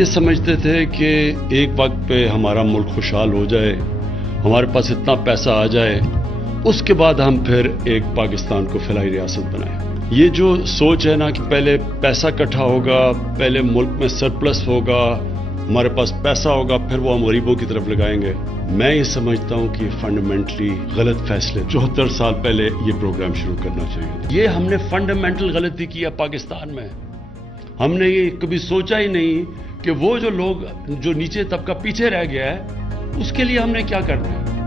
ये समझते थे कि एक वक्त पे हमारा मुल्क खुशहाल हो जाए, हमारे पास इतना पैसा आ जाए, उसके बाद हम फिर एक पाकिस्तान को फैलाई रियासत बनाएं। ये जो सोच है ना कि पहले पैसा इकट्ठा होगा, पहले मुल्क में सरप्लस होगा, हमारे पास पैसा होगा, फिर वो हम गरीबों की तरफ लगाएंगे, मैं ये समझता हूँ कि फंडामेंटली गलत फैसले 74 साल पहले ये प्रोग्राम शुरू करना चाहिए। ये हमने फंडामेंटल गलती किया पाकिस्तान में। हमने ये कभी सोचा ही नहीं कि वो जो लोग जो नीचे तबका पीछे रह गया है उसके लिए हमने क्या करना है।